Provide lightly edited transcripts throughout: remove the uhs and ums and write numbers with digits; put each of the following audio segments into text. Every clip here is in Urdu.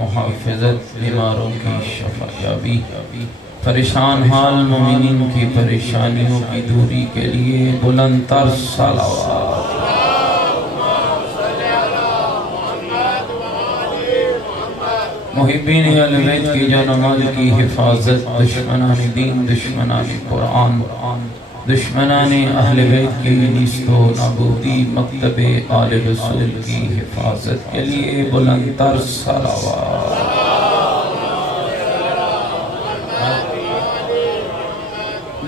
محافظت، بیماروں کی شفا یابی، پریشان حال مومنین کی پریشانیوں کی دوری کے لیے بلند تر صلوات۔ محبین اہل بیت کی جان و مال کی حفاظت، دشمنان دین، دشمنان قرآن، دشمنان اہل بیت کی نیست و نابودی، مکتب آل رسول کی حفاظت کے لیے بلند تر صلوات۔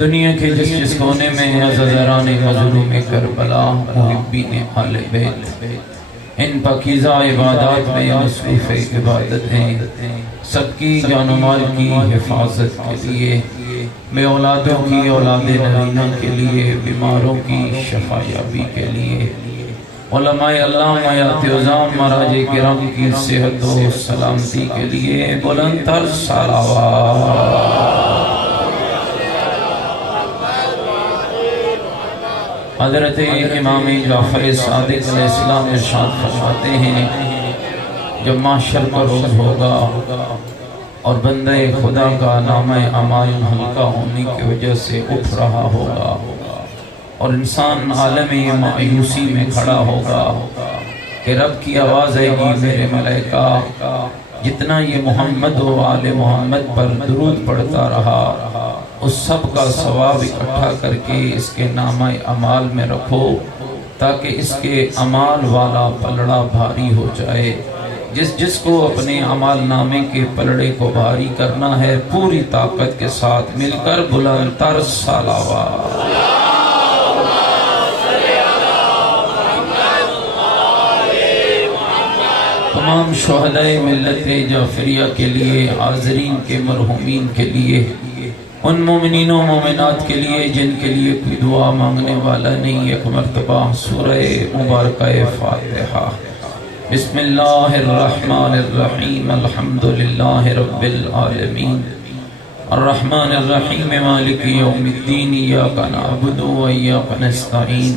دنیا کے جس جس کونے میں عزیزان مظلوم کربلا، محبین اہل بیت ان پاکیزہ عبادات میں مصروف عبادت ہیں، سب کی جان و مال کی حفاظت کے لیے، بے اولادوں کی اولاد نرینہ کے لیے، بیماروں کی شفا یابی کے لیے، علماء اللہ حیات عظام مراج کرام کی صحت و سلامتی کے لیے بلند تر صلوات۔ حضرت امام جعفر صادق علیہ السلام ارشاد فرماتے ہیں، جب محشر کا روز ہوگا اور بندہ خدا کا نامہ اعمال ہلکا ہونے کی وجہ سے اٹھ رہا ہوگا اور انسان عالم مایوسی میں کھڑا ہوگا کہ رب کی آواز آئے گی، میرے ملائکہ جتنا یہ محمد و آل محمد پر درود پڑھتا رہا اس سب کا ثواب اکٹھا کر کے اس کے نامہ اعمال میں رکھو تاکہ اس کے اعمال والا پلڑا بھاری ہو جائے۔ جس کو اپنے اعمال نامے کے پلڑے کو بھاری کرنا ہے پوری طاقت کے ساتھ مل کر بلند تر صلوات۔ تمام شہدائے ملت جعفریہ کے لیے، حاضرین کے مرحومین کے لیے، ان مومنین و مومنات کے لیے جن کے لیے کوئی دعا مانگنے والا نہیں، ایک مرتبہ سورہ مبارکہ فاتحہ۔ بسم اللہ الرحمن الرحیم، الحمدللہ رب العالمین، الرحمن الرحیم، مالک یوم الدین، ایاک نعبد و ایاک نستعین،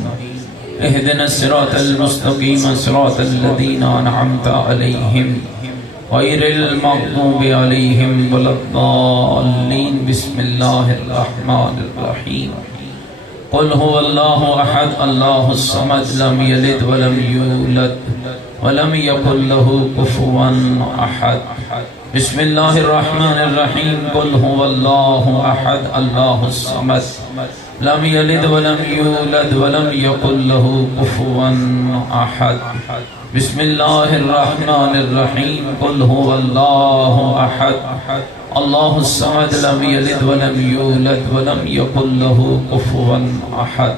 اہدنا الصراط المستقیم، صراط الذین انعمت علیہم غیر المغضوب علیہم ولا الضالین۔ بسم اللہ الرحمن الرحیم، قل هو اللہ احد اللہ الصمد، لم یلد ولم یولد ولم یکن له کفوا احد۔ بسم اللہ الرحمن الرحیم، قل هو اللہ احد اللہ الصمد، لم یلد ولم یولد ولم یکن له کفوا احد۔ بسم اللہ الرحمن الرحیم، قل هو اللہ احد اللہ الصمد، لم یلد ولم یولد ولم یکن له کفوا احد۔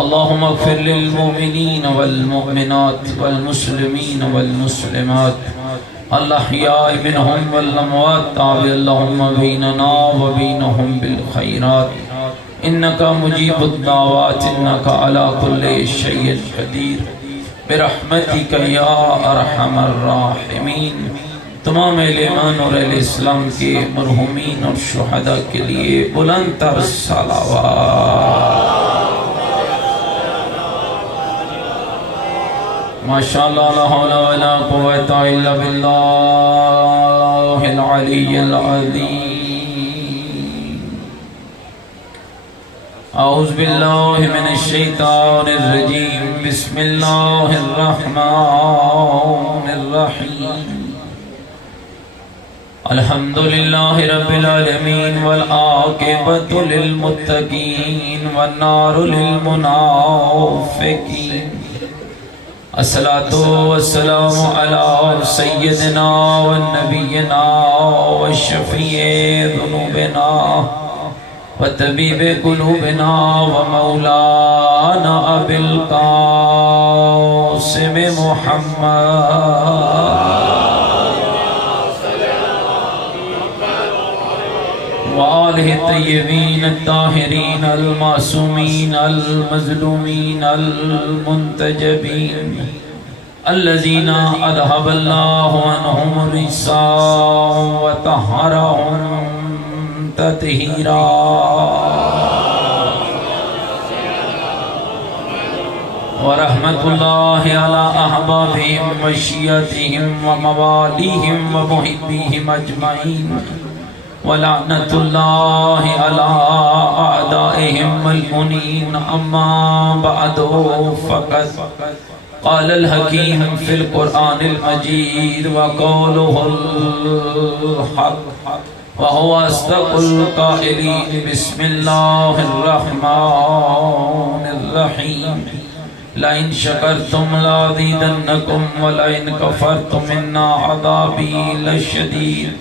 اللہم اغفر للمؤمنین والمؤمنات والمسلمین والمسلمات الاحیاء منہم والاموات، تابع اللہم بیننا وبینہم بالخیرات، انکا مجیب الدعوات، انکا علی کل شیء قدیر، برحمتک یا ارحم الراحمین۔ تمام اہل ایمان اور اہل اسلام کے مرحومین اور شہداء کے لیے بلند تر صلوات۔ ماشاءاللہ، لا حول ولا قوة الا باللہ العلی العظیم۔ اعوذ باللہ من الشیطان الرجیم، بسم اللہ الرحمن الرحیم، الحمدللہ رب العالمین، والعاقبۃ للمتقین، والنار للمنافقین۔ الصلاة والسلام علی سیدنا ونبینا وشفیع ذنوبنا وطبیب قلوبنا ومولانا ابی القاسم محمد وآلہ الطیبین الطاہرین المعصومین المظلومین المنتجبین الذین اذهب اللہ عنہم الرجس وطہرہم تطہیرا ورحمة الله على أحبابهم وشيعتهم ومواليهم ومحبيهم أجمعين ولعنة الله على أعدائهم الملعونين أما بعد فقد قال الحكيم في القرآن المجيد وقوله الحق وهو أصدق القائلين بسم الله الرحمن الرحيم لئن شكرتم لأزيدنكم ولئن كفرتم إن عذابي لشديد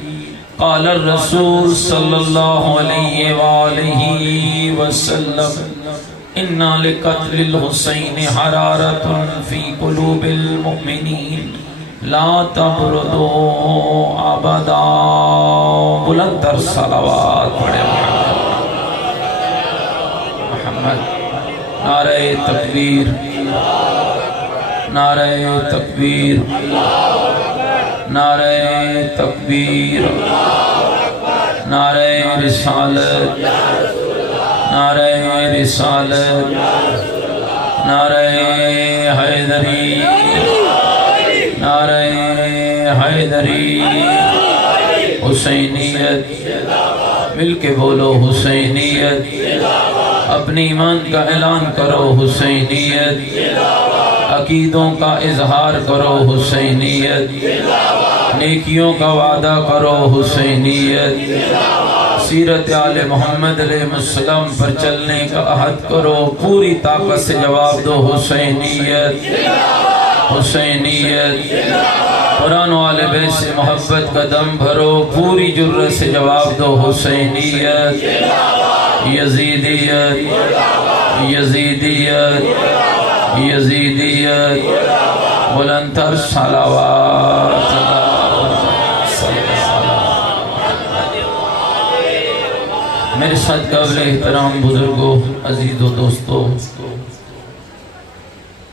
قال الرسول صلى الله عليه وآله وسلم إن لقتل الحسين حرارة في قلوب المؤمنين لا تبردوا أبدا بلندر صلوات پڑھے محمد نعرہ تکبیر نعرہ تکبیر نعرہ تکبیر نعرہ رسالت نعرہ رسالت نعرہ حیدری نعرہ حیدری حسینیت مل کے بولو حسینیت اپنی ایمان کا اعلان کرو حسینیت عقیدوں کا اظہار کرو حسینیت نیکیوں کا وعدہ کرو حسینیت سیرت آل محمد علیہ السلام پر چلنے کا عہد کرو پوری طاقت سے جواب دو حسینیت حسینیت قرآن و آل بیت سے محبت کا دم بھرو پوری جرت سے جواب دو حسینیت یزیدیت یزیدیت یزیدیت بلندتر صلوات میرے ساتھ قابل احترام بزرگوں عزیز و دوستوں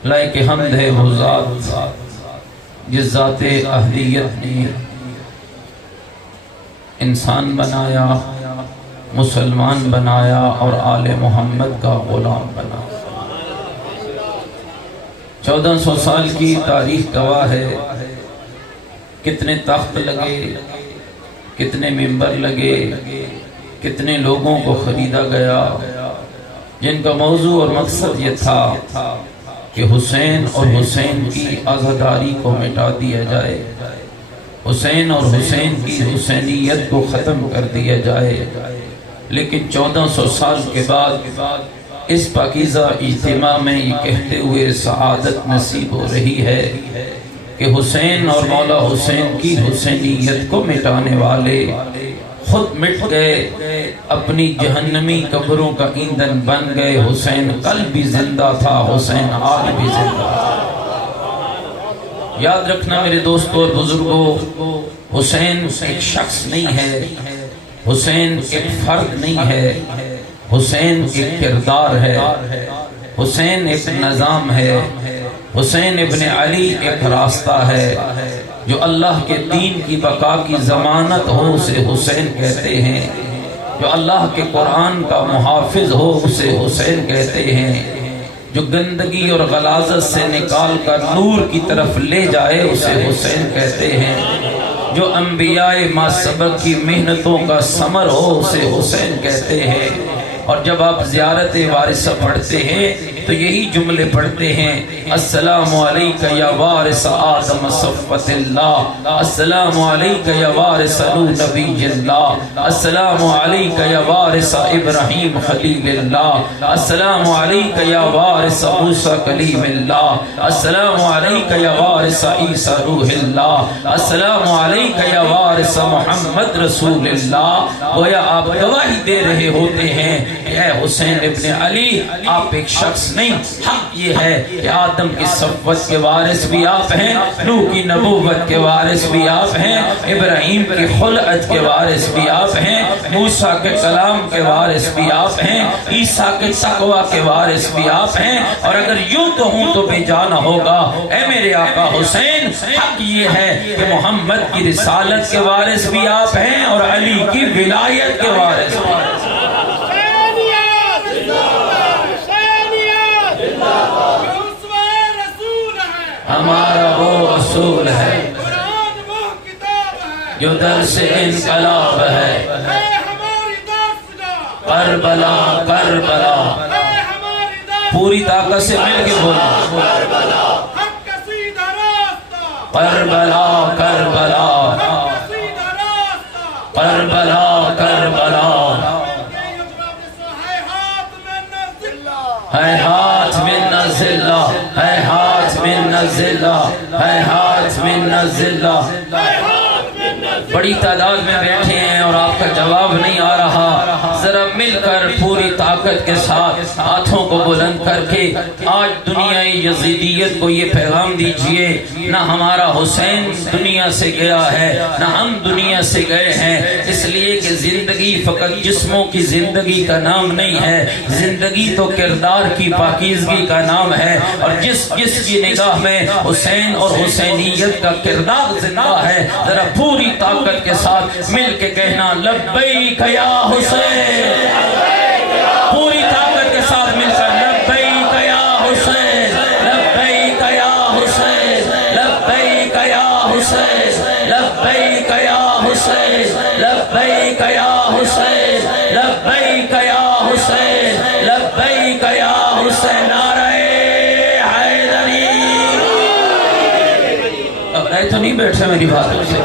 لائق حمد ہے وہ ذات جس ذات اہلیت نے انسان بنایا مسلمان بنایا اور آل محمد کا غلام بنایا 1400 سال کی تاریخ گواہ ہے کتنے تخت لگے کتنے ممبر لگے کتنے لوگوں کو خریدا گیا جن کا موضوع اور مقصد یہ تھا کہ حسین اور حسین کی عزاداری کو مٹا دیا جائے حسین اور حسین کی حسینیت کو ختم کر دیا جائے لیکن 1400 سال کے بعد اس پاکیزہ اجتماع میں یہ کہتے ہوئے سعادت نصیب ہو رہی ہے کہ حسین اور مولا حسین کی حسینیت کو مٹانے والے خود مٹ گئے اپنی جہنمی قبروں کا ایندھن بن گئے حسین کل بھی زندہ تھا حسین آج بھی زندہ تھا یاد رکھنا میرے دوستوں اور بزرگوں حسین ایک شخص نہیں ہے حسین ایک فرد نہیں ہے حسین ایک کردار ہے حسین ایک نظام ہے حسین ابن علی ایک راستہ ہے جو اللہ کے دین کی بقا کی ضمانت ہو اسے حسین کہتے ہیں جو اللہ کے قرآن کا محافظ ہو اسے حسین کہتے ہیں جو گندگی اور غلاظت سے نکال کر نور کی طرف لے جائے اسے حسین کہتے ہیں جو انبیاء ما سبق کی محنتوں کا ثمر ہو اسے حسین کہتے ہیں اور جب آپ زیارت وارثہ پڑھتے ہیں تو یہی جملے پڑھتے ہیں السلام علیکہ یا وارث آدم صفوت اللہ السلام علیکہ یا وارث نبی اللہ السلام علیکہ یا وارث ابراہیم خلیل اللہ السلام علیکہ یا وارث موسیٰ کلیم اللہ السلام علیکہ یا وارث عیسیٰ روح اللہ السلام علیکہ یا وارث محمد رسول اللہ گویا آپ گواہی دے رہے ہوتے ہیں کہ اے حسین ابن علی آپ ایک شخص نہیں حق یہ ہے کہ آدم کی صفوت کے وارث بھی آپ ہیں نوح کی نبوت کے وارث بھی آپ ہیں ابراہیم کی خلعت کے وارث بھی آپ ہیں موسیٰ کے کلام کے وارث بھی آپ ہیں عیسیٰ کے تقوی کے وارث بھی آپ ہیں اور اگر یوں تو ہوں تو بے جانا ہوگا اے میرے آقا حسین حق یہ ہے کہ محمد کی رسالت کے وارث بھی آپ ہیں اور علی کی ولایت کے وارث بھی آپ ہیں ہمارا وہ اصول ہے جو درس انقلاب ہے۔ کربلا کربلا پوری طاقت سے مل کے بولو، کربلا کربلا کربلا کربلا، ہے ہاتھ من نزلہ، ہے ہاتھ من نزلہ، ہے ہاتھ من نزلہ۔ بڑی تعداد میں بیٹھے ہیں اور آپ کا جواب نہیں آ رہا، ذرا مل کر پوری طاقت کے ساتھ ہاتھوں کو بلند کر کے آج دنیا یزیدیت کو یہ پیغام دیجئے، نہ ہمارا حسین دنیا سے گیا ہے نہ ہم دنیا سے گئے ہیں، اس لیے کہ زندگی فقط جسموں کی زندگی کا نام نہیں ہے، زندگی تو کردار کی پاکیزگی کا نام ہے، اور جس کی نگاہ میں حسین اور حسینیت کا کردار زندہ ہے، ذرا پوری طاقت کے ساتھ مل کے کہنا لبیک یا حسین، پوری طاقت کے ساتھ مل کر لبیک یا حسین، لبیک یا حسین، لبیک یا حسین، لبیک یا حسین، لبیک یا حسین، لبیک یا حسین، لبیک یا حسین، نعرہ حیدری۔ تو نہیں بیٹھے میری باتوں سے،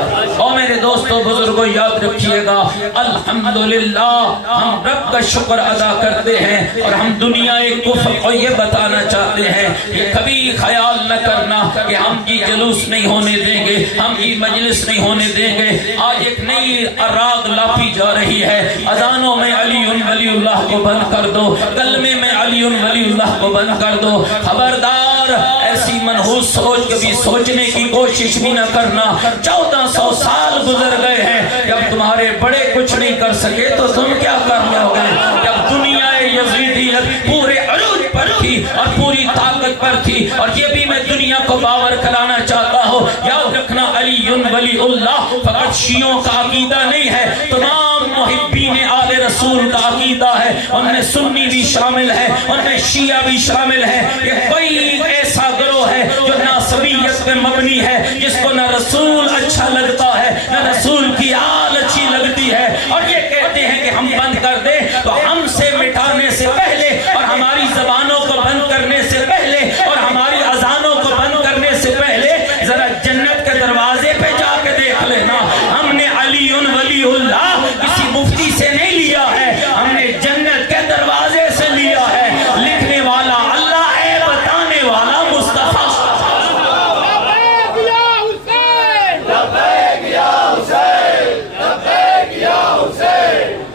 اور میرے دوستوں بزرگوں یاد رکھیے گا، الحمدللہ ہم رب کا شکر ادا کرتے ہیں، اور ہم دنیا کفر کو یہ بتانا چاہتے ہیں، یہ کبھی خیال نہ کرنا کہ ہم کی جلوس نہیں ہونے دیں گے، ہم کی مجلس نہیں ہونے دیں گے۔ آج ایک نئی راگ لاپی جا رہی ہے، اذانوں میں علی ولی اللہ کو بند کر دو، کلمے میں علی ولی اللہ کو بند کر دو۔ خبردار ایسی منحوس سوچ کبھی سوچنے کی کوشش بھی نہ کرنا۔ 1400 سال گزر گئے ہیں، جب تمہارے بڑے کچھ نہیں کر سکے تو تم کیا کر لو گے؟ جب دنیا یزیدیت پورے عروج پر تھی اور پوری طاقت پر تھی، اور یہ بھی میں دنیا کو باور کرانا چاہتا ہوں، یاد رکھنا علی ولی اللہ فقط شیعوں کا عقیدہ نہیں ہے، تمام محبین آل رسول کا عقیدہ ہے، ان میں سنی بھی شامل ہے، ان میں شیعہ بھی شامل ہے۔ یہ کوئی ایسا گروہ ہے جو ناسبیت پہ مبنی ہے، جس کو نہ رسول اچھا لگتا ہے نہ رسول کی آل اچھی لگتی ہے، اور یہ کہتے ہیں کہ ہم بند کر دیں، تو ہم سے مٹانے سے پہلے اور ہماری زبانوں کو بند کرنے سے پہلے اور ہماری اذانوں کو بند کرنے سے پہلے ذرا جنت کے دروازے پہ جا کے دیکھ لینا۔ ہم نے علی ولی اللہ کسی مفتی سے نہیں لیا ہے، ہم نے جنت کے دروازے سے لیا ہے۔ لکھنے والا اللہ ہے، بتانے والا مصطفیٰ۔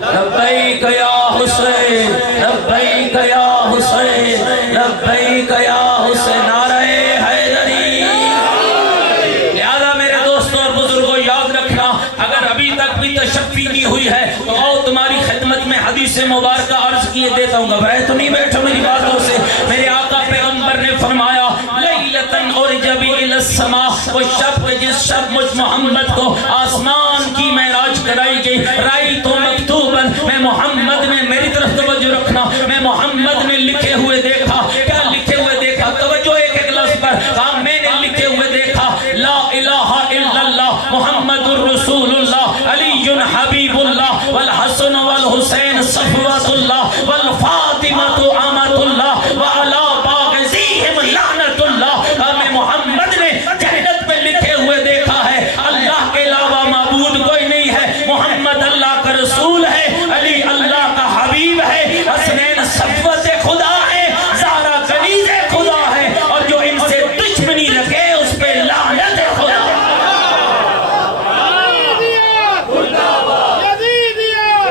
لبیک یا حسین، لبیک یا حسین، لبیک یا حسین، نعرہ حیدری۔ لہذا میرے دوستوں اور بزرگوں یاد رکھنا، اگر ابھی تک بھی تشفی نہیں ہوئی ہے تو آؤ تمہاری خدمت میں حدیث مبارکہ عرض کیے دیتا ہوں۔ گھبرائے تو نہیں بیٹھو میری باتوں سے۔ میرے آقا پیغمبر نے فرمایا لیلتن ارجبی الی السماء، وہ شب جس شب مجھ محمد کو آسمان کی معراج کرائی گئی، رائی تو مکتوباً، میں محمد نے، میری طرف توجہ رکھنا، میں محمد نے لکھے ہوئے دیکھا۔ کیا لکھے ہوئے دیکھا؟ توجہ ایک ایک لفظ پر، کہا میں نے لکھے ہوئے دیکھا لا الہ الا اللہ محمد الرسول اللہ علی حبیب اللہ والحسن والحسین صفوت اللہ والفاطمۃ امۃ اللہ وعلی باغزیہم لعنت اللہ۔ میں محمد نے جنت میں لکھے ہوئے دیکھا ہے، اللہ کے علاوہ معبود کوئی نہیں ہے، محمد اللہ کا رسول ہے، علی اللہ کا حبیب ہے، حسنین صفوت خدا ہے، زہرا کنیز خدا ہے، اور جو ان سے دشمنی رکھے اس پہ لعنت خدا۔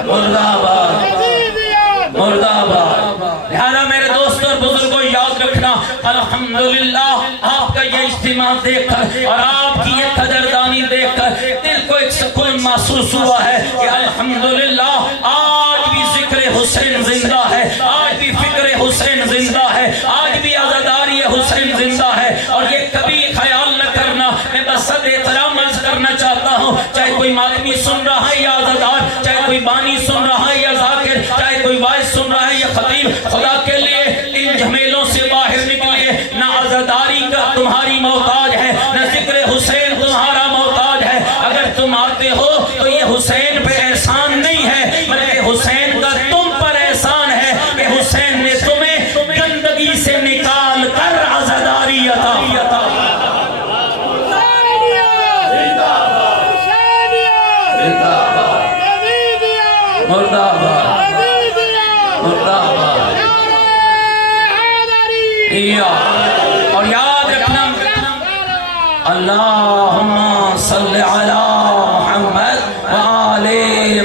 مردہ آباد، مردہ آباد۔ لہذا میرے دوستوں اور بزرگوں یاد رکھنا، الحمدللہ آپ کا یہ اجتماع دیکھ کر اور آپ کی یہ قدردانی دیکھ کر دل کو ایک سکون محسوس ہوا ہے کہ الحمدللہ آج بھی ذکر حسین زندہ ہے، آج بھی فکر حسین زندہ ہے، آج بھی عزاداری حسین زندہ ہے۔ اور یہ کبھی خیال نہ کرنا، میں بس صد احترام عرض کرنا چاہتا ہوں، چاہے کوئی ماتمی سن رہا ہے یا عزادار، چاہے کوئی بانی سن رہا ہے یا ذاکر، چاہے کوئی وائز سن رہا ہے یا خطیب، خدا کے لیے ان جھمیلوں سے باہر نکلیے، نہ عزاداری کا تمہاری موت فرماتے ہو تو یہ حسین پہ احسان نہیں ہے بلکہ حسین کا تم پر احسان ہے کہ حسین نے تمہیں گندگی سے نکال کر عزاداری عطا اور یاد رکھنا اللہم صلی علی محمد وآل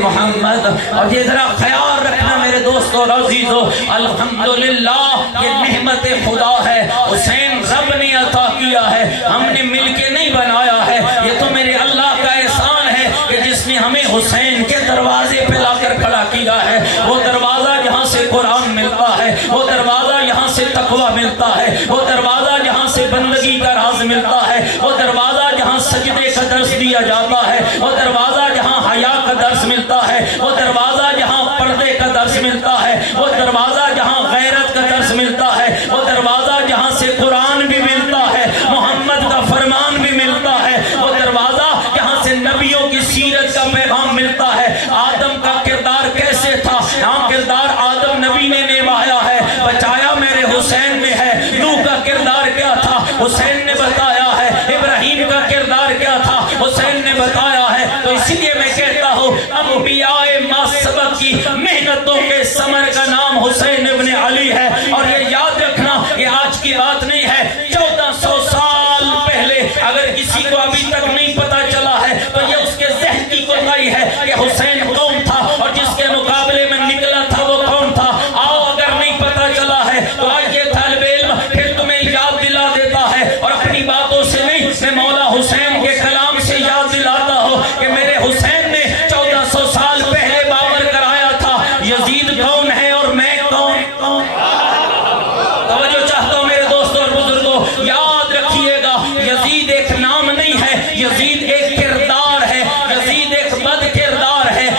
محمد. اور یہ ذرا خیال رکھنا میرے دوستو اور عزیزو, الحمدللہ یہ نعمت خدا ہے, حسین رب نے عطا کیا ہے, ہم نے مل کے نہیں بنایا ہے. یہ تو میرے اللہ کا احسان ہے کہ جس نے ہمیں حسین کے دروازے پہ لا کر کھڑا کیا ہے. وہ دروازہ جہاں سے قرآن ملتا ہے, وہ دروازہ یہاں سے تقوی ملتا ہے, وہ دروازہ جہاں سے بندگی کا راز ملتا ہے, وہ دروازہ جہاں سجدے کا درس دیا جاتا ہے, وہ دروازہ جہاں حیا کا درس ملتا ہے, وہ دروازہ جہاں پردے کا درس ملتا ہے, وہ دروازہ جہاں غیرت کا درس ملتا ہے, وہ دروازہ جہاں سے قرآن بھی ملتا ہے, محمد کا فرمان بھی ملتا ہے, وہ دروازہ جہاں سے نبیوں کی سیرت کا پیغام ملتا ہے. آدم کا کردار کیسے تھا, ہاں کردار آدم نبی نے نبھایا ہے, بچایا میرے حسین نے ہے. نوح کا کردار کیا تھا, حسین نے بتایا ہے. ابراہیم کا کردار کیا تھا, حسین نے بتایا ہے. تو اسی لیے میں کہتا ہوں انبیاء ما سبق کی محنتوں کے ثمر کا نام حسین ابن علی ہے. اور یہ یاد رکھنا یہ آج کی بات نہیں ہے, 1400 سال پہلے اگر کسی کو ابھی تک نہیں پتا چلا ہے تو یہ اس کے ذہن کی کوتاہی ہے کہ حسین کون تھا اور جس کے مقابلے میں نکلا تھا وہ کون تھا. آؤ اگر نہیں پتا چلا ہے تو آج یہ طالب علم پھر تمہیں یاد دلا دیتا ہے, اور اپنی باتوں سے نہیں میں مولا حسین کے کلام سے یاد دلاتا ہوں کہ میرے حسین نے 1400 سال پہلے باور کرایا تھا یزید کون ہے اور میں کون. توجہ چاہتا ہوں میرے دوستوں اور بزرگوں, یاد رکھیے گا یزید ایک نام نہیں ہے, یزید ایک کردار ہے, یزید ایک بد کردار ہے.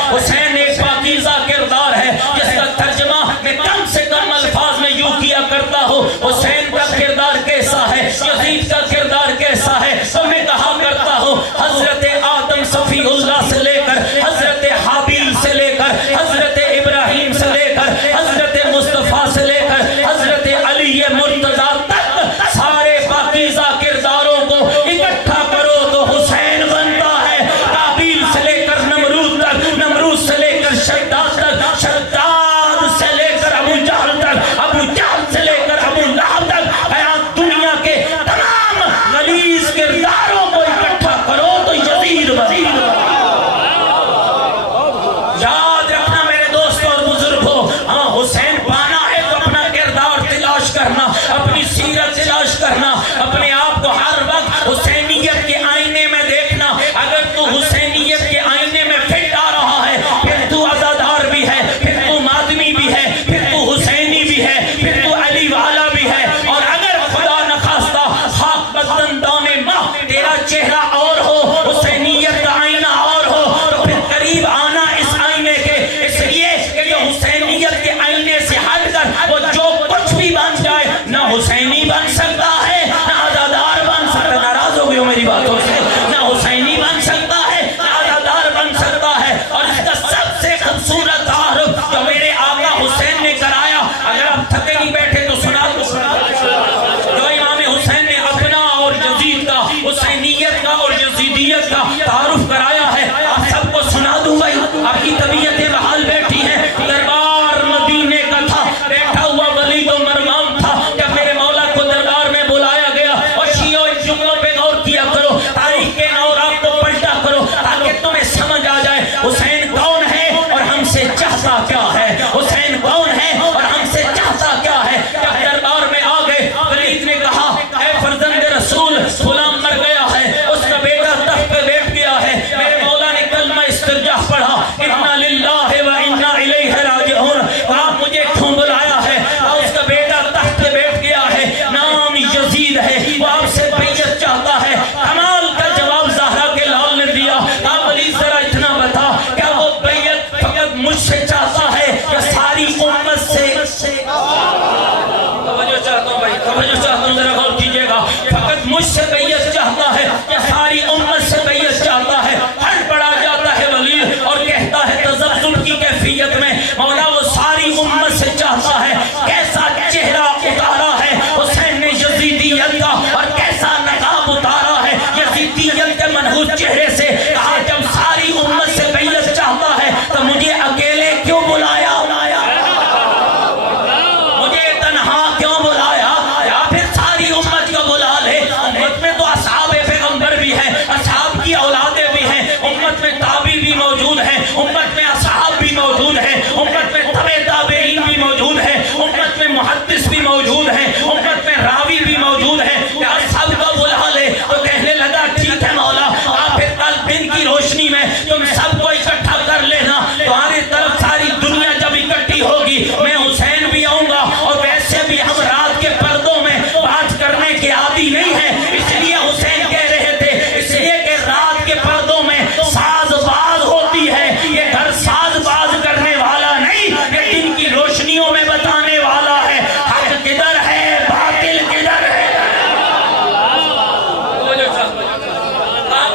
میں تم سب کو اکٹھا کر لینا. تمہاری طرف ساری دنیا جب اکٹھی ہوگی میں حسین بھی آؤں گا. اور ویسے بھی ہم رات کے پردوں میں بات کرنے کے عادی نہیں ہیں, اس لیے حسین کہہ رہے تھے اس لیے کہ رات کے پردوں میں ساز باز ہوتی ہے. یہ گھر ساز باز کرنے والا نہیں, یہ دن کی روشنیوں میں بتانے والا ہے حق کدھر ہے باطل کدھر ہے.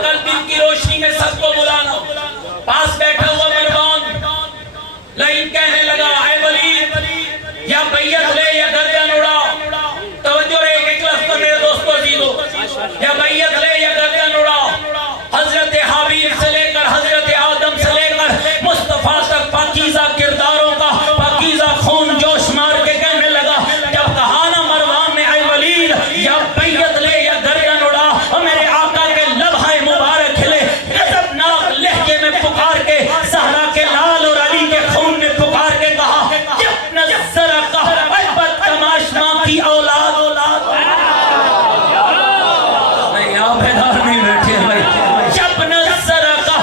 کل دن کی روشنی میں سب کو بلانا. پاس بیٹھا ہوا مروان لائن کہنے لگا اے ولید یا بیعت لے یا گردن اڑا. توجہ رہے ایک لفظ میرے دوستو عزیزو, یا بیعت لے یا گردن اڑا. حضرت حابیل سے لے کر حضرت آدم سے لے کر مصطفیٰ تک پاکیزہ کرداروں کا پاکیزہ خون جوش مار کے کہنے لگا. جب کہا نا مروان نے اے ولید یا بیعت لے یا گردن اڑا, اور میرے آقا کے لبھائے مبارک کھلے غضبناک لہجے میں پکار کے زہرا کے لال اور علی کے خون میں پکار کے کہا جب نظر کا بد تماش ماں کی اولاد. نہیں آپ بیدار نہیں بیٹھے بھائی. جب نظر کا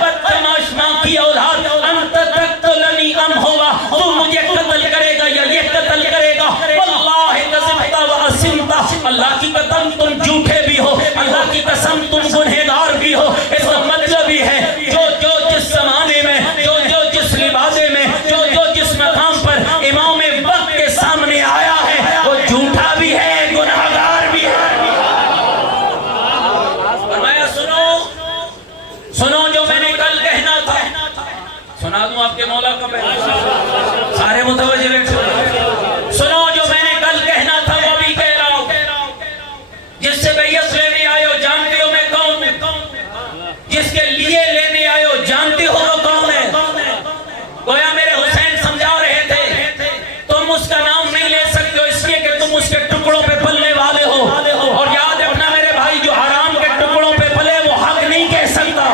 بد تماش ماں کی اولاد انت تقتلنی ام ہوا, تو مجھے قتل کرے گا یا یہ قتل کرے گا. واللہ کذبت و اسمتا, اللہ کی قسم تم جھوٹے بھی ہو, اللہ کی قسم تم گنہگار بھی ہو. اس کا مطلب ہی ہے جو جس زمانے میں جو جس لبادے میں جو جس مقام پر امام وقت کے سامنے آیا ہے وہ جھوٹا بھی ہے گنہگار بھی ہے. فرمایا سنو جو میں نے کل کہنا تھا. سنا دوں آپ کے مولا کا بیان, سارے متوجہ بیٹھے. سنو جو میں نے کل کہنا تھا وہ بھی کہہ رہا ہوں. جس سے بیعت لینے آئے ہو جانتے ہو میں کون ہوں, جس کے لیے لینے آئے ہو جانتے ہو وہ کون ہے. گویا میرے حسین سمجھا رہے تھے تم اس کا نام نہیں لے سکتے ہو اس لیے کہ تم اس کے ٹکڑوں پہ پلنے والے ہو. اور یاد رکھنا میرے بھائی جو حرام کے ٹکڑوں پہ پلے وہ حق نہیں کہہ سکتا.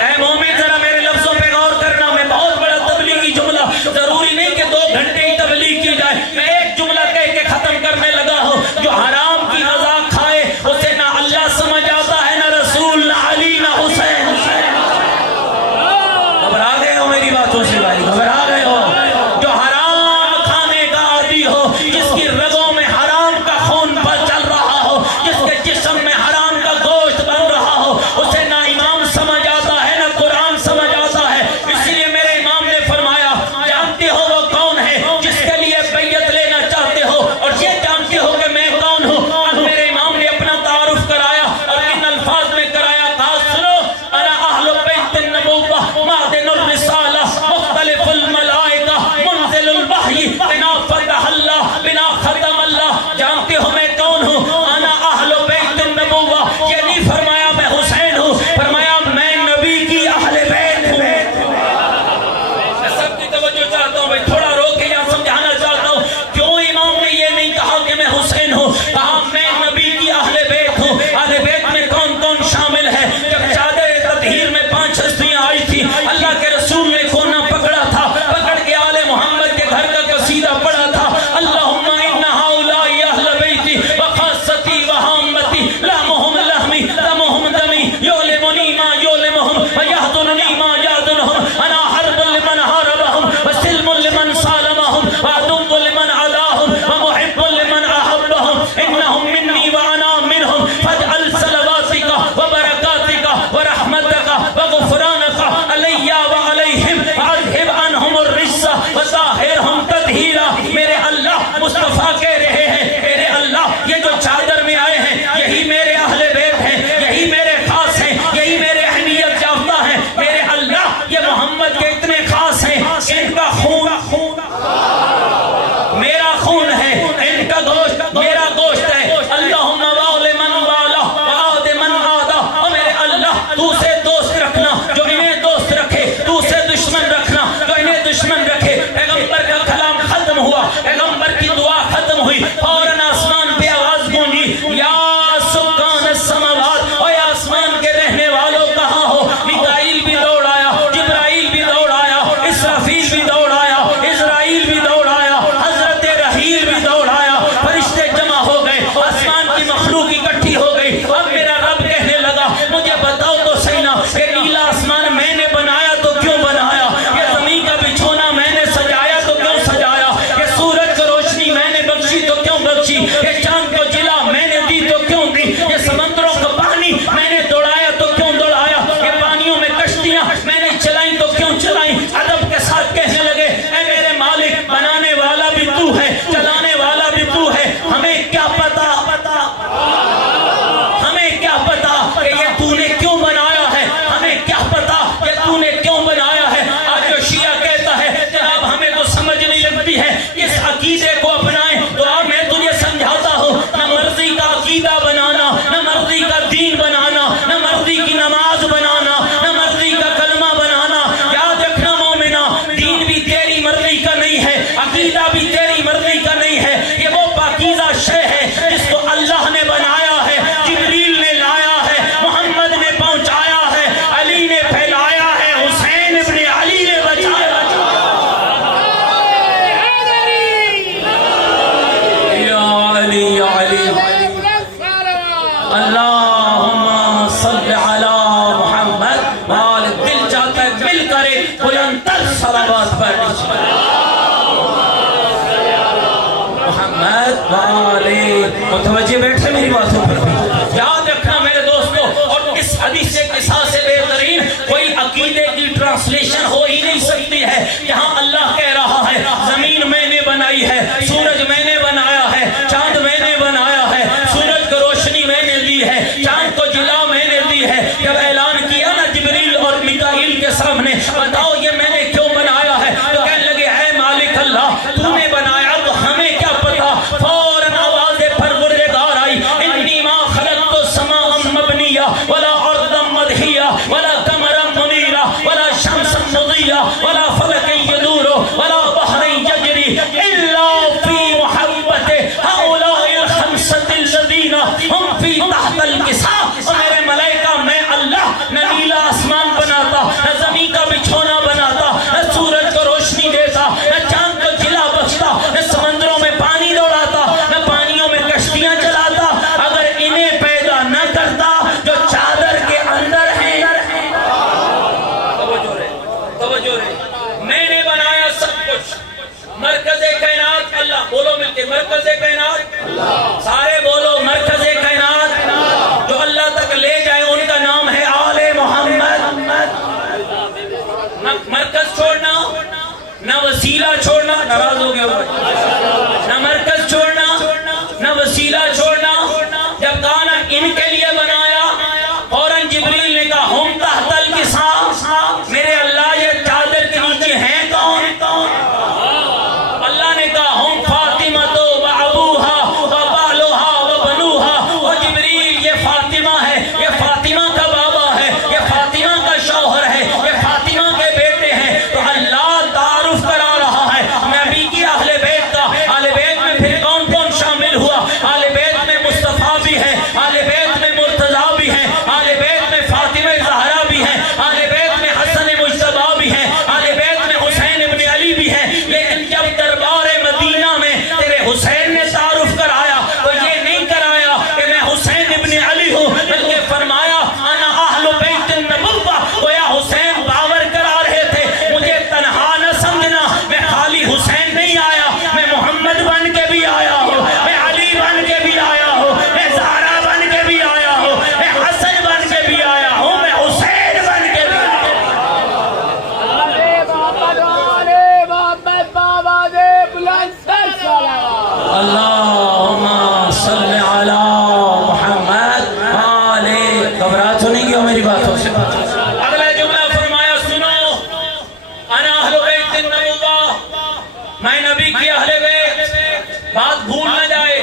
اے مومن ذرا میرے لفظوں پہ غور کرنا. میں بہت بڑا تبلیغی جملہ, ضروری نہیں کہ 2 گھنٹے ہی تبلیغ کی جائے. میں ایک جملہ کہہ کے ختم کرنے لگا ہوں. جو حرام کی غذا کھائے اسے نہ اللہ سمجھ آتا ہے نہ رسول نہ علی نہ حسین. گھبرا گئے ہو میری باتوں سے بھائی, گھبرا گئے ہو. جو حرام کھانے کا عادی ہو, جس کی رگوں میں حرام کا خون چل رہا ہو, جس کے جسم میں حرام کا گوشت بن رہا ہو, اسے نہ امام سمجھ آتا ہے نہ قرآن سمجھ آتا ہے. اس لیے میرے امام نے فرمایا جانتے ہو وہ کون ہے جس کے لیے بیعت لینا چاہتے ہو, اور یہ جانتے ہو کہ میں کون ہوں. اب میرے امام نے اپنا تعارف کرایا اور ان الفاظ میں کرایا. کہا سنو انا اہل بیت النبوہ معدن الرسالہ مختلف الملائکہ منزل الوحی بنا فتح اللہ بنا ختم اللہ. جانتے ہو میں کون ہوں, انا اہل بیت النبوہ. یہ نہیں فرمایا میں حسین ہوں, فرمایا میں نبی کی اہل بیت ہوں. میں سب کی توجہ چاہتا ہوں بھائی, تھوڑا روک کے یہاں سمجھانا چاہتا ہوں کیوں امام نے یہ نہیں کہا کہ میں حسین ہوں, کہا میں نبی کی اہل بیت ہوں. اہل بیت میں کون کون شامل ہے. جب چادر تطہیر میں 5 ہستیاں آئی تھی, اللہ کے رسول نے کونا پکڑا تھا, پکڑ کے آل محمد کے گھر کا قصیدہ پڑھا تھا. اللہم ان ہؤلاء اہل بیتی وخاصتی وحامتی لامہم لہمی دمہم دمی یولمنی ما یولمہم ویہدننی ما یہدنہم انا حرب لمن حاربہم وسلم لمن سالمہم وعدو لمن عداہم ومحب لمن احبہم انہم منی وانا منہم فاجعل صلواتک وبرکاتک ورحمتک وغفرانک علی وعلیہم واذہب عنہم الرجس وطہرہم تطہیرا. میرے اللہ مصطفیٰ کہہ رہے ہیں میرے اللہ یہ جو چادر میں آئے ہیں یہی میرے اہل بیت ہیں, یہی میرے خاص ہیں, یہی میرے اہمیت یافتہ ہیں. میرے اللہ یہ محمد کے اتنے خاص ہیں, ان کا خون میرا خون ہے, ان کا گوشت میرا گوشت ہے. اللہم واول من والا وعاد من عادا. اور میرے اللہ تو سے دوست رکھنا جو انہیں دوست رکھے, تو سے دشمن رکھنا جو انہیں دشمن رکھے. پیغمبر کا کلام ختم ہوا, پیغمبر کی دعا ختم ہوئی, فوراً آسمان پہ آواز گونجی یا سکان السماوات, اور آسمان کے رہنے والوں کہاں ہو. میکائیل بھی دوڑ آیا, جبرائیل بھی دوڑ آیا, اسرافیل بھی دوڑ آیا, اسرائیل بھی دوڑ آیا, حضرت رحیل بھی دوڑ آیا. فرشتے جمع ہو گئے, آسمان کی مخلوق اکٹھی ہو گئی. اب میرا رب کہنے لگا مجھے بتاؤ تو 75 صلوات پڑھنی چاہیے۔ محمد والے متوجہ بیٹھے میری باتوں پر بھی یاد رکھنا میرے دوستو، اور اس حدیث سے قصاص سے بہترین کوئی عقیدے کی ٹرانسلیشن ہو ہی نہیں سکتی ہے۔ یہاں اللہ کہہ رہا ہے زمین میں نے بنائی ہے، سورج میں نے بنایا ہے، چاند میں نے بنایا ہے، سورج کو روشنی میں نے دی ہے، چاند کو جلا میں نے دی ہے۔ جب اعلان کیا نا جبریل اور میکائیل کے سامنے، بتاؤ یہ میں نے کیوں بنایا ہے، تو کہنے لگے اے مالک اللہ تو نے بنایا تو ہمیں کیا پتا۔ فوراً آواز پروردگار آئی، انی ما خلقت السماء مبنیہ ولا ارضا مدحیہ ولا قمرا منیرا ولا شمسا مضیہ ولا فلکا یدور ولا بحر یجری الا فی محبت هؤلاء الخمسة الذین ہم فی تحت الکساء۔ اور میرے ملائکہ میں اللہ نہ نیلا آسمان بناتا، نہ زمین کا بچھونا بناتا، نہ سورج کو روشنی دیتا، نہ چاند کو جلا بخشتا، نہ سمندروں میں پانی دوڑاتا، نہ پانیوں میں کشتیاں چلاتا، اگر انہیں پیدا نہ کرتا جو چادر کے اندر ہیں۔ توجہ رہے، میں نے بنایا سب کچھ، مرکز کائنات اللہ، بولو مل کے مرکز کائنات، سارے بولو مرکز کائنات، جو اللہ تک لے جائے ان کا نام ہے آل محمد۔ نہ مرکز چھوڑنا، نہ وسیلہ چھوڑنا، ناراض ہو گیا نہ مرکز چھوڑنا نہ وسیلہ چھوڑنا۔ جب کہا نا ان کے لیے بنایا، فوراً جبریل نے کہا ہم تحت الکساء، میرے اللہ یہ چادر کے نیچے ہیں کون؟ اللہ نے کہا ہم فاطمہ و ابوہا و بالوہا و بنوہا، و جبریل یہ فاطمہ ہے، یہ فاطمہ کا بابا ہے، یہ فاطمہ کا شوہر ہے، یہ فاطمہ کے بیٹے ہیں۔ تو اللہ تعارف کرا رہا ہے نبی کی اہل بیت کا۔ اہل بیت میں پھر کون کون شامل ہوا؟ اہل بیت میں مصطفیٰ بھی ہے، اہل بیت میں مرتضیٰ بھی ہے، اہل بیت میں فاطمہ زہرا بھی ہے، اہل بیت میں حسن مجتبیٰ بھی ہے، اہل بیت میں حسین ابن علی بھی ہے۔ لیکن جب دربار مدینہ میں تیرے حسین نے تعارف کرایا تو یہ نہیں کرایا کہ میں حسین ابن علی ہوں، بلکہ فرمایا انا اہل بیت النبوہ۔ گویا حسین باور کرا رہے تھے مجھے تنہا نہ سمجھنا، میں خالی حسین نہیں آیا، میں محمد بن کے بھی آیا ہوں، میں علی بن کے بھی آیا ہوں، میں زہرا بن کے بھی آیا ہوں، میں حسن بن کے بھی آیا ہوں، میں حسین بن کے بھی آیا ہوں۔ اللہم صلی علی محمد آلہ۔ گھبراہٹ تو نہیں کیوں میری باتوں سے؟ اگلا جملہ فرمایا سنو، انا اہل بیت النبوہ، میں نبی کی اہل بیت۔ بات بھول نہ جائے،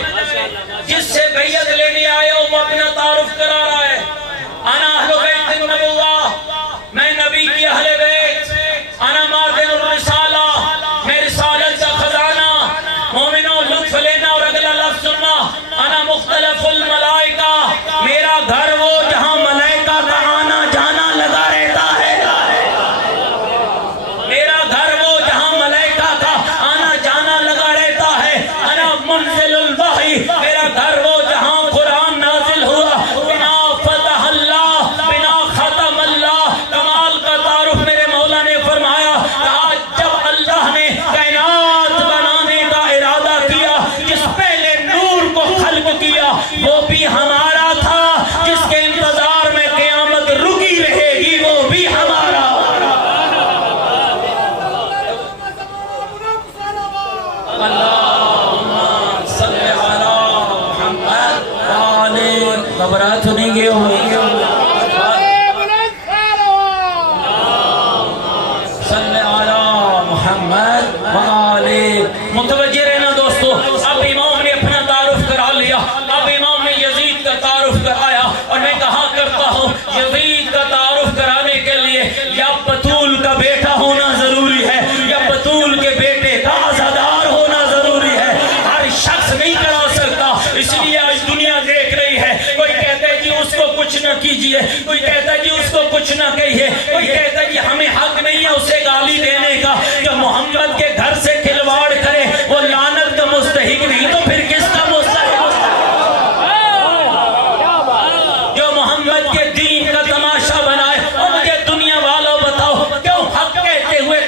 جس سے بیعت لینے آئے ہو وہ اپنا تعارف کرا رہا ہے۔ انا اہل بیت النبوہ، میں نبی کی اہل بیت۔ انا مادن الرسالہ، میں رسالت کا خزانہ۔ مومنوں لطف لینا اور اگلا لفظ سننا، انا مختلف الملائکہ، میرا گھر وہ جہاں ملائکہ کا آنا جانا لگا رہتا ہے۔ میرا گھر وہ جہاں ملائکہ کا آنا جانا لگا رہتا ہے۔ انا منزل الوحی، میرا گھر وہ جہاں قرآن نازل ہوا۔ بنا فتح اللہ، بنا ختم اللہ، کمال کا تعارف میرے مولا نے فرمایا۔ کہا جب اللہ نے کائنات بنانے کا ارادہ کیا، جس پہلے نور کو خلق کیا وہ بھی ہمارا تھا، جس کے انتظار میں قیامت رکی رہے گی وہ بھی ہمارا۔ اللہم صلی علی محمد آلہ۔ گھبراہٹ تو نہیں گئے ہوئے؟ صلی علی محمد آلہ۔ متوجہ رہنا دوستو، اب امام نے اپنا تعارف کرا لیا، اب امام نے یزید کا تعارف کرایا، اور میں کہا کرتا ہوں یزید کا تعارف کرانے کے لیے یا بطول کا بیٹا ہونا ضروری ہے، یا بطول کے بیٹے کا عزادار ہونا ضروری ہے۔ ہر شخص نہیں کرا سکتا، اس لیے آج دنیا دیکھ رہی ہے۔ کوئی کہتا ہے جی اس کو کچھ نہ کیجئے، کوئی کہتا ہے جی اس کو کچھ نہ کہیے، کوئی کہتا ہے جی ہمیں حق نہیں ہے اسے گالی دینے کا۔ جو محمد کے گھر سے کھلواڑ کرے وہ لعنت کا مستحق نہیں تو پھر کس کا مستحق؟ جو محمد کے دین کا تماشا بنائے، اور مجھے دنیا والوں بتاؤ کیوں حق کہتے ہوئے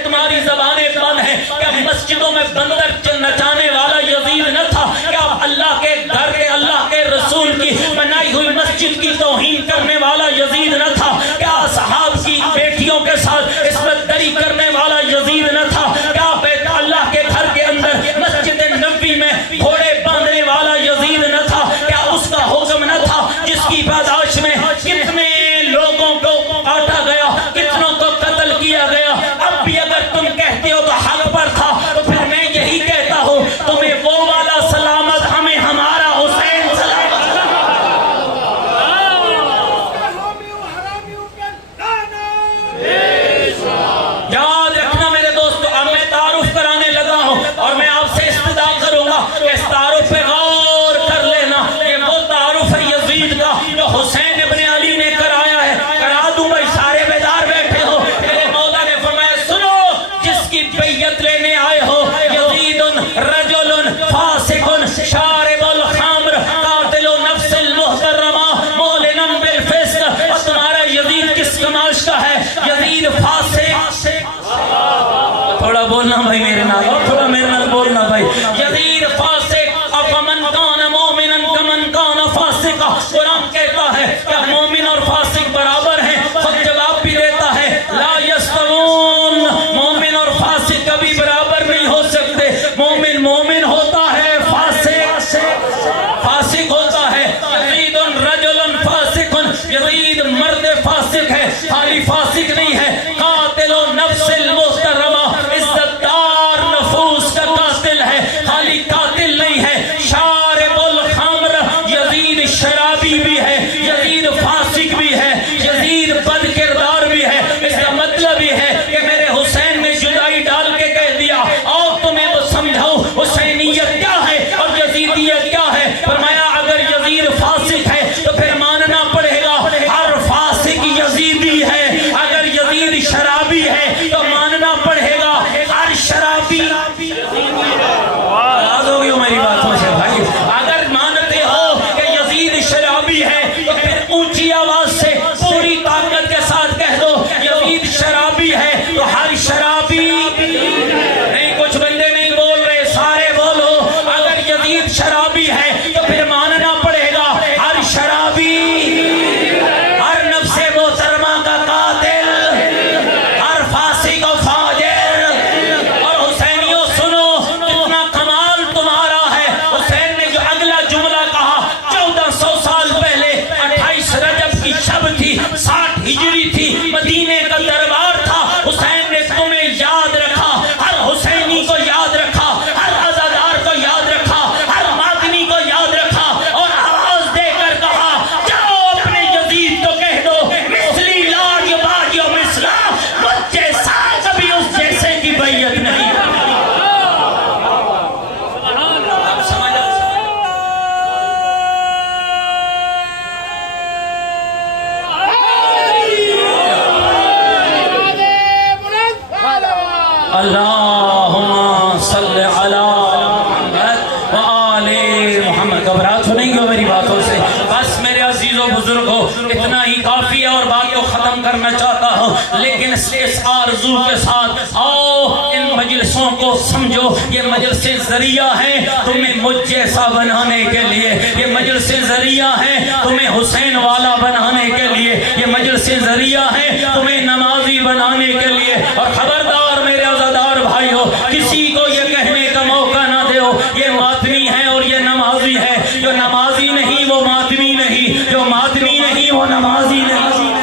مدینے کا دربار تھا. حسین نے تمہیں یاد رکھا, ہر حسینی کو یاد رکھا, ہر عزادار کو یاد رکھا, ہر ماتمی کو یاد رکھا, اور آواز دے کر کہا جاؤ اپنے یزید کو کہہ دو مثلی لاج باج و مثلا, مجھ جیسا کبھی اس جیسے کی بیعت نہیں. اللہم صلی علی محمد وآل محمد. گھبراہٹ تو نہیں ہو میری باتوں سے؟ بس میرے عزیز و بزرگوں, اتنا ہی کافی ہے اور بات کو ختم کرنا چاہتا ہوں, لیکن اس آرزو کے ساتھ آؤ ان مجلسوں کو سمجھو. یہ مجلس ذریعہ ہیں تمہیں مجھ جیسا بنانے کے لیے, یہ مجلس ذریعہ ہیں تمہیں حسین والا بنانے کے لیے, یہ مجلس ذریعہ ہیں تمہیں نمازی بنانے کے لیے. اور خبردار میرے عزادار بھائیو, کسی کو یہ کہنے کا موقع نہ دیو یہ ماتمی ہے اور یہ نمازی ہے. جو نمازی نہیں وہ ماتمی نہیں, جو ماتمی نہیں وہ نمازی نہیں.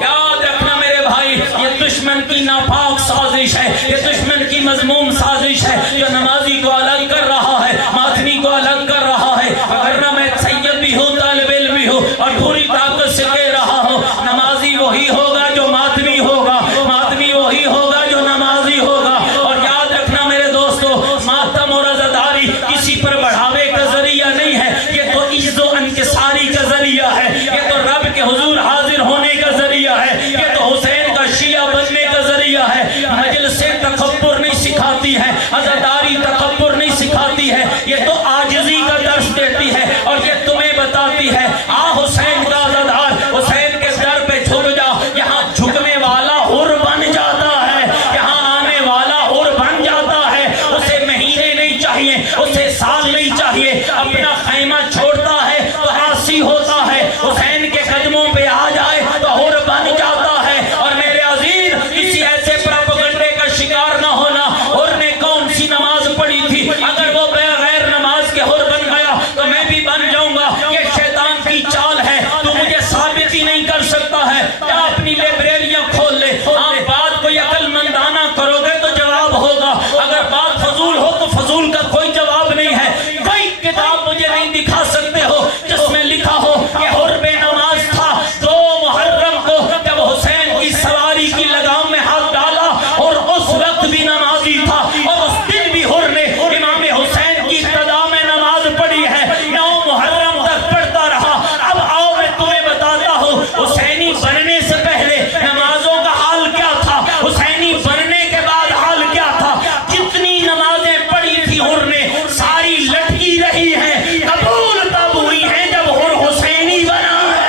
یاد رکھنا میرے بھائی, یہ دشمن کی ناپاک سازش ہے, یہ دشمن کی مذموم سازش ہے, جو نمازی کو الگ کر رہا ہے, ماتمی کو الگ کر رہا ہے. اگر نہ میں سید بھی ہوں, طالب علم بھی ہوں, اور پوری طاقت سے کہہ رہا ہوں, نمازی وہی ہوگا جو ماتمی ہوگا, ماتمی وہی ہوگا جو نمازی ہوگا. اور یاد رکھنا میرے دوستو, ماتم اور عزاداری کسی پر بڑھاوے کا ذریعہ نہیں ہے, یہ تو عجز و انکساری کا ذریعہ ہے, یہ تو رب کے حضور حاضر ہونے کا ذریعہ ہے, یہ تو حسین کا شیعہ بننے کا ذریعہ ہے. مجلس تکبر نہیں سکھاتی ہے, عزاداری تکبر نہیں سکھاتی ہے, یہ تو عاجزی کا درس دیتی ہے, اور یہ تمہیں بتاتی ہے آ حسین کا عزادار, حسین کے در پہ جھک جا. یہاں جھکنے والا حر بن جاتا ہے, یہاں آنے والا حر بن جاتا ہے. اسے مہینے نہیں چاہیے, اسے سال نہیں چاہیے, اپنا خیمہ چھوڑتا ہے تو عاصی ہوتا ہے, حسین کے قدموں پہ آ جائے تو حر بن جاتا ہے. اور میرے عزیز, کسی ایسے پروپیگنڈے کا شکار نہ ہونا. حر نے کون سی نماز پڑھی تھی؟ اگر وہ بغیر نماز کے حر بن گیا تو میں بھی بن جاؤں گا. یہ شیطان کی چال ہے, تو مجھے ثابت ہی نہیں کر سکتا ہے. کیا اپنی لائبریریاں کھول لے, آپ بات کو عقل مندانہ کرو گے تو جواب ہوگا, اگر بات فضول ہو تو فضول کا کوئی جواب نہیں ہے. کوئی کتاب مجھے نہیں دکھا سکتے ہو جس میں لکھا ہو کہ حر بے نماز تھا 2 محرم کو جب حسین کی سواری کی لگام میں ہاتھ ڈالا, اور اس وقت بھی نمازی تھا, اور اس دن بھی حر نے امام حسین کی ابتدا میں نماز پڑھی ہے, 9 محرم تک پڑھتا رہا. اب آؤ میں تمہیں بتاتا ہوں حسینی بننے سے پہلے نمازوں کا حال کیا تھا, حسینی بننے کے بعد حال کیا تھا. جتنی نمازیں پڑھی تھی حر نے ساری لٹکی رہی ہیں, قبول تب ہوئی ہیں جب حر حسینی بنا ہے.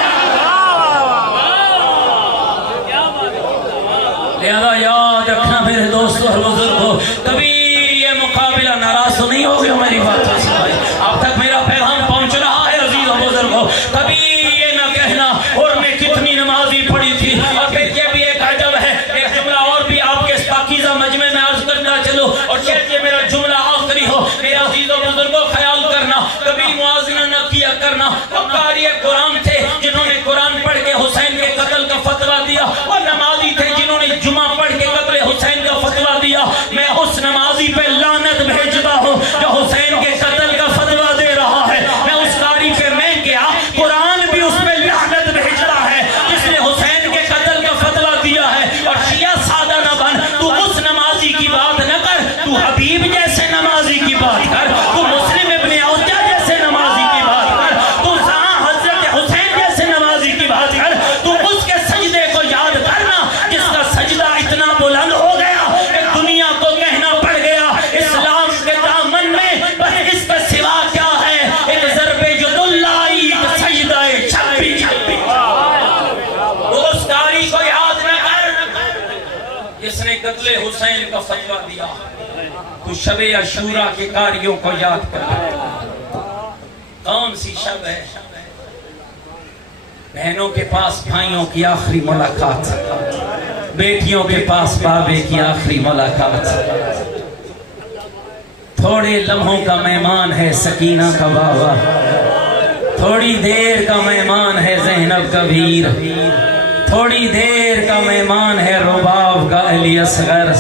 لہذا یاد رکھنا میرے دوستو اور بزرگوں, کبھی یہ مقابلہ ناراض تو نہیں ہوگی میری باتوں سے بھائی, اب تک میرا پیغام پہنچ رہا ہے عزیز و بزرگوں. کبھی یہ نہ کہنا حر نے کتنی نمازی پڑھی تھی. اور پھر یہ بھی ایک عجب ہے, ایک جملہ اور بھی آپ کے پاکیزہ مجمع میں عرض کرنا چلو, اور شاید یہ میرا جملہ آخری ہو. میرے عزیز و بزرگوں خیال کرنا, کبھی موازنہ نہ کیا کرنا. اب قاری قرآن تھے جنہوں نے قرآن پڑھ کے حسین کے قتل کا فتویٰ دیا, اور نمازی تھے جنہوں نے جمعہ پڑھ کے قتل حسین کا فتویٰ دیا. میں اس نمازی پہ لعنت بھیجتا ہوں جو حسین کے قتل کا فتویٰ دے رہا ہے. میں اس قاری پہ میں کیا, قرآن بھی اس پہ لعنت بھیجتا ہے جس نے حسین کے قتل کا فتویٰ دیا ہے. اور شیعہ سادہ نہ بن, تو اس نمازی کی بات نہ کر, تو حبیب جیسے نمازی کی بات کر, تو مسلم ابن عوجہ جیسے نمازی کی بات کر, تو حضرت حسین جیسے نمازی کی بات کر. تو اس کے سجدے کو یاد کرنا جس کا سجدہ اتنا بلند ہو گیا کہ دنیا کو کہنا پڑ گیا اسلام کے دامن میں بس اس کے سوا کیا ہے, ایک ضرب جد اللہ, ایک سجدہ چھپی چھپی. اس قاری کو یاد نہ کر جس نے قتل حسین کا فتویٰ دیا. تو شب عاشوراء کے قاریوں کو یاد کر. کون سی شب ہے؟ بہنوں کے پاس بھائیوں کی آخری ملاقات, بیٹیوں کے پاس بابے کی آخری ملاقات. تھوڑے لمحوں کا مہمان ہے سکینہ کا بابا, تھوڑی دیر کا مہمان ہے زینب کا ویر, تھوڑی دیر کا مہمان ہے رباب کا علی اصغر،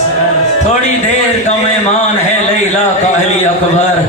تھوڑی دیر کا مہمان ہے لیلا کا علی اکبر،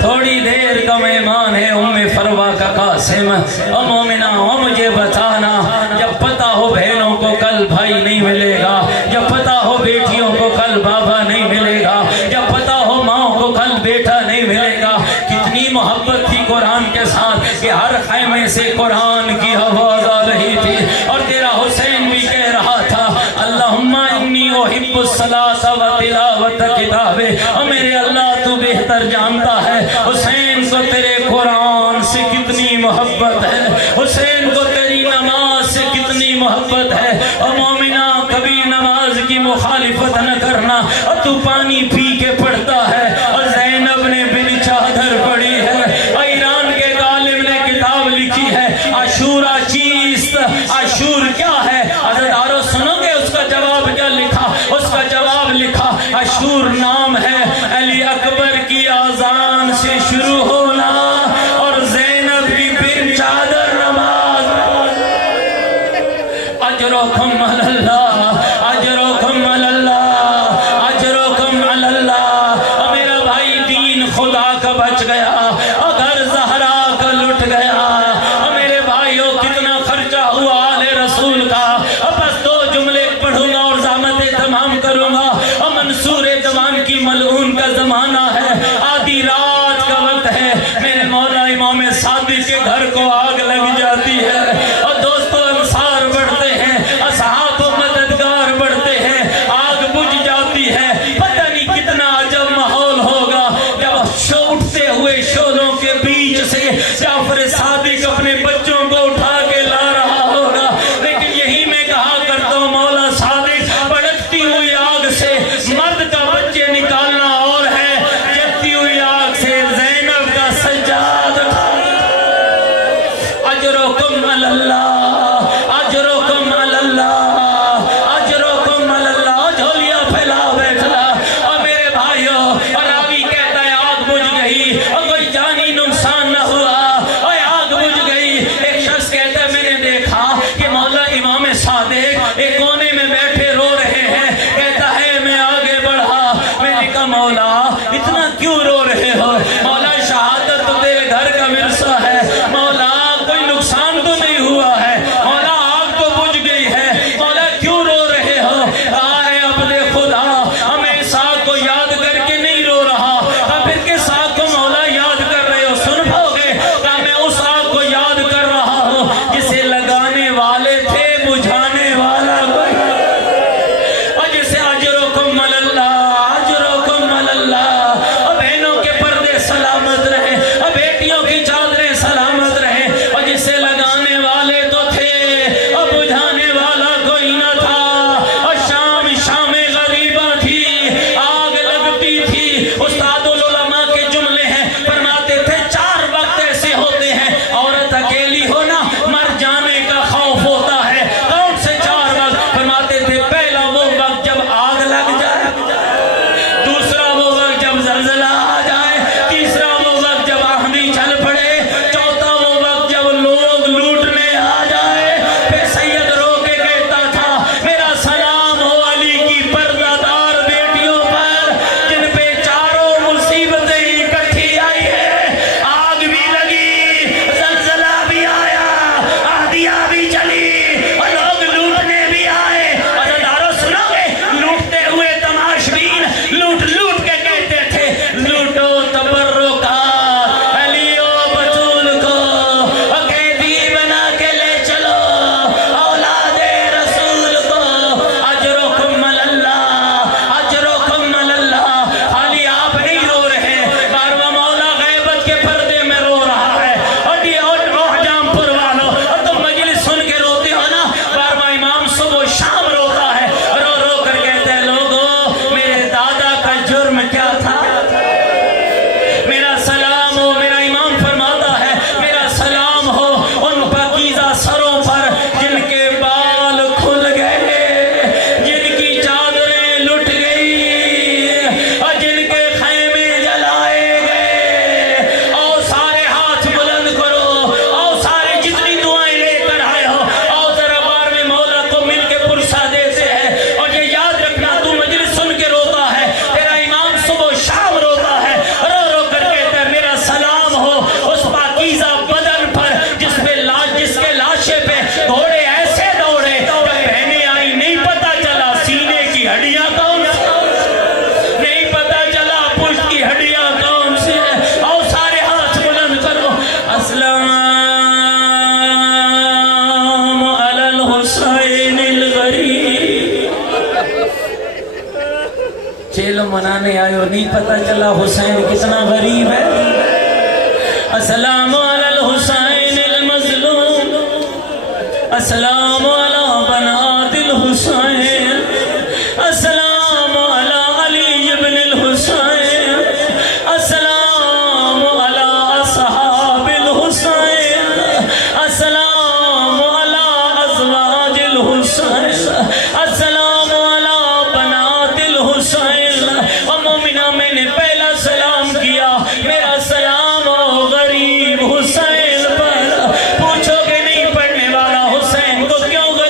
تھوڑی دیر کا مہمان ہے ام فروا کا قاسم۔ او مومنہ او مجھے بتانا، جب پتہ ہو بہنوں کو کل بھائی نہیں ملے گا، جب پتہ ہو بیٹیوں کو کل بابا نہیں ملے گا، جب پتہ ہو ماں کو کل بیٹا نہیں ملے گا، کتنی محبت تھی قرآن کے ساتھ کہ ہر خیمے سے قرآن کی آواز آ رہی تھی، اور تیرا حسین بھی کہہ رہا تھا اللہم انی احب الصلاۃ و تلاوت کتاب، اور میرے اللہ تو بہتر جانتا ہے حسین کو تیرے قرآن سے کتنی محبت ہے، حسین کو تیری نماز سے کتنی محبت ہے۔ اور مومنہ کبھی نماز کی مخالفت نہ کرنا، اور تو پانی پی کے پڑھتا ہے، اور زینب نے بن چادر پڑھی ہے، اور ایران کے غالب نے کتاب لکھی ہے عاشورہ چیست، عاشور کیا ہے؟ عزیزارو سنو گے اس کا جواب کیا لکھا؟ اس کا جواب لکھا عاشور نام ہے علی اکبر کی آذان سے شروع ہونا، اور زینب کی بن چادر نماز۔ اجرکم علی اللہ، اجرکم علی اللہ، اجرکم علی اللہ۔ اور میرا بھائی دین خدا کا بچ گیا، اور گھر زہرا کا لٹ گیا، اور میرے بھائیوں کتنا خرچہ ہوا آل رسول کا۔ اور بس دو جملے پڑھوں گا اور زحمت تمام کروں گا۔ اور منصور زمان کی ملعون کا زمانہ ہے، آدھی رات کا وقت ہے، میرے مولا امام صادق کے گھر کو آگ لگ جاتی ہے، اور دوستوں انصار بڑھتے ہیں، اصحاب و مددگار بڑھتے ہیں، آگ بجھ جاتی ہے۔ پتہ نہیں کتنا عجب ماحول ہوگا جب اٹھتے ہوئے شعلوں کے بیچ سے جعفر صادق اپنے بچوں کو اٹھا کے لا رہا ہوگا، لیکن یہی میں کہا کرتا ہوں مولا صادق بڑھتی ہوئی آگ سے مرد کا بچے نکالنا اور ہے، جلتی ہوئی آگ سے زینب کا سجاد۔ اجرکم علی اللہ، اجرکم علی اللہ، اجرکم علی اللہ۔ جھولیاں پھیلا بیٹھا، اور میرے بھائیوں، اور راوی کہتا ہے آگ بجھ گئی، اور کوئی جانی نقصان نہ ہوا، اور آگ بجھ گئی۔ ایک شخص کہتا ہے میں نے دیکھا کہ مولا امام صادق ایک کونے میں بیٹھے رو رہے ہیں، کہتا ہے میں آگے بڑھا، میں نے کہا مولا اتنا کیوں رو رہے ہو؟ مولا شہادت تو تیرے گھر کا ورثہ ہے، مولا کوئی نقصان تو نہیں ہوا ہے، مولا آگ تو بجھ گئی ہے، مولا کیوں رو رہے ہو؟ اے عبد خدا ہمیں اس آگ کو یاد کر کے نہیں رو رہا، پھر کس آگ کو مولا یاد کر رہے ہو؟ سن پاؤ گے کہ میں اس آگ کو یاد کر رہا ہوں جسے لگانے والے تھے بجھانے والا کوئی علم منانے آئے ہو، نہیں پتہ چلا حسین کتنا غریب ہے. السلام علی الحسین المظلوم، السلام علی بنات الحسین، السلام علی علی ابن الحسین، السلام علی اصحاب الحسین، السلام علی ازواج الحسین، السلام علی بنات الحسین. اور مومنہ میں نے پہلا سلام کیا، میرا سلام ہو غریب حسین پر. پوچھو کہ نہیں پڑھنے والا حسین کو کیوں غریب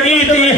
لڑی تھی